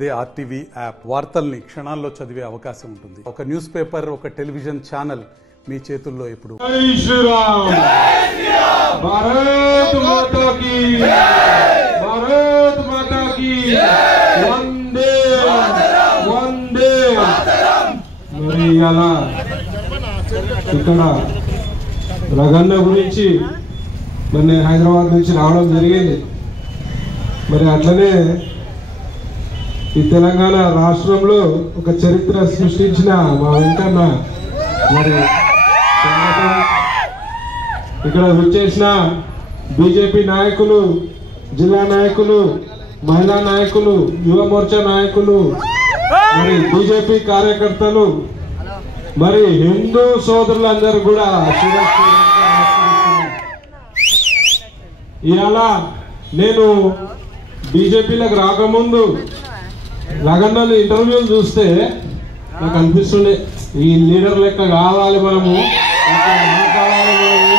ఇదే RTV app వార్తల్ని క్షణాల్లో చదివే అవకాశం ఉంటుంది. ఒక న్యూస్ పేపర్, ఒక టెలివిజన్ ఛానల్ మీ చేతుల్లో ఎప్పుడు. జై శ్రీరామ్, భారత్ మాతా కీ, భారత్ మాతా కీ, వందే వందే. మరి అలా ఇక్కడ రగన్న గురించి మరి నేను హైదరాబాద్ నుంచి రావడం జరిగింది. మరి అట్లనే ఈ తెలంగాణ రాష్ట్రంలో ఒక చరిత్ర సృష్టించిన మా వెంకన్న మరి ఇక్కడ వచ్చేసిన బీజేపీ నాయకులు, జిల్లా నాయకులు, మహిళా నాయకులు, యువ మోర్చా నాయకులు, మరి బీజేపీ కార్యకర్తలు, మరి హిందూ సోదరులందరూ కూడా ఇవాళ నేను బీజేపీలకు రాకముందు రగన్నని ఇంటర్వ్యూలు చూస్తే నాకు అనిపిస్తుండే ఈ లీడర్ లెక్క కావాలి మనము, మాట్లాడాలి మనము.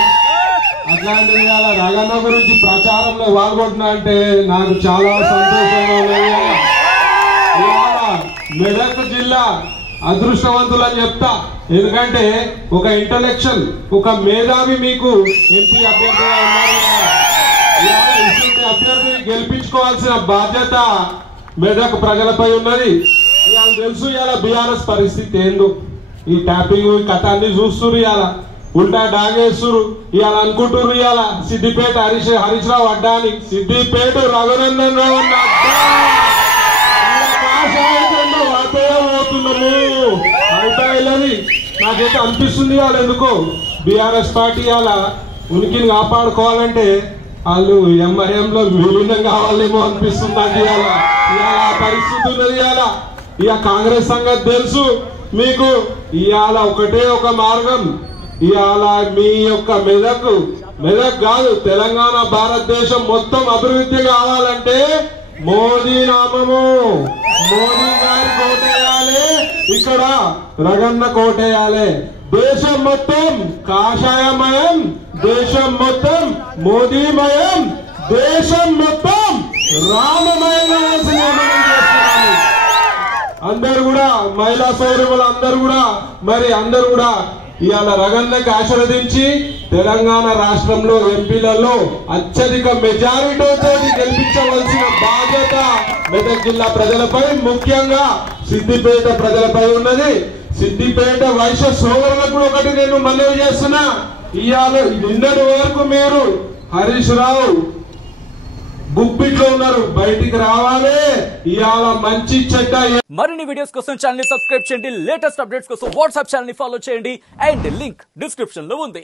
అట్లాంటిది ఇవాళ రగన్న గురించి ప్రచారంలో పాల్గొంటున్నా అంటే నాకు చాలా సంతోషంగా ఉన్నది. ఇవాళ మెదక్ జిల్లా అదృష్టవంతులు అని చెప్తా. ఎందుకంటే ఒక ఇంటలెక్చువల్, ఒక మేధావి మీకు ఎంపీ అభ్యర్థిగా ఉన్నారు. అభ్యర్థిని గెలిపించుకోవాల్సిన బాధ్యత మెదక్ ప్రజలపై ఉన్నది. ఇవాళ తెలుసు ఇవాళ బీఆర్ఎస్ పరిస్థితి ఏందో. ఈ ట్యాపింగ్ ఈ కథ అన్ని చూస్తున్నారు. ఇవాళ ఉల్టా డాగేస్తున్నారు. ఇవాళ అనుకుంటున్నారు ఇవాళ సిద్దిపేట హరీష్ రావు అడ్డాని, సిద్దిపేట రఘునందన్ రావు అవుతాయి. నాకైతే అనిపిస్తుంది ఇవాళ ఎందుకో బీఆర్ఎస్ పార్టీ ఇవాళ ఉనికిని కాపాడుకోవాలంటే వాళ్ళు ఎంఐఎంలో విలీనం కావాలేమో అనిపిస్తుంది నాకు. ఇవాళ పరిస్థితి ఉన్నది. ఇవాళ కాంగ్రెస్ సంగతి తెలుసు మీకు. ఇవాళ ఒకటే ఒక మార్గం. ఇవాళ మీ యొక్క మెదక్ కాదు తెలంగాణ, భారతదేశం మొత్తం అభివృద్ధి కావాలంటే మోదీ నామము, మోదీ గారి కోటేయాలి, ఇక్కడ రగన్న కోటేయాలి. దేశం మొత్తం కాషాయమయం, దేశం మొత్తం మోదీమయం, దేశం మొత్తం రామమయంగా చేస్తున్నాము. అందరు కూడా మహిళా సౌర్యములు అందరు కూడా ఇవాళ రగన్నకి ఆశీర్వదించి తెలంగాణ రాష్ట్రంలో ఎంపీలలో అత్యధిక మెజారిటీతో గెలిపించవలసిన బాధ్యత మెదక్ జిల్లా ప్రజలపై, ముఖ్యంగా సిద్దిపేట ప్రజలపై ఉన్నది. సిద్దిపేట వైశ్య సోదరులకు ఒకటి నేను మనవి చేస్తున్నా. ఇవాళ నిన్నటి వరకు మీరు హరీష్ రావు గుప్పిట్లో ఉన్నారు, బయటికి రావాలి. ఇవాళ మంచి చెడ్డ. మరిన్ని వీడియోస్ కోసం ఛానల్ ని సబ్స్క్రైబ్ చేయండి. లేటెస్ట్ అప్డేట్స్ కోసం వాట్సాప్ ఛానల్ ని ఫాలో చేయండి. అండ్ లింక్ డిస్క్రిప్షన్ లో ఉంది.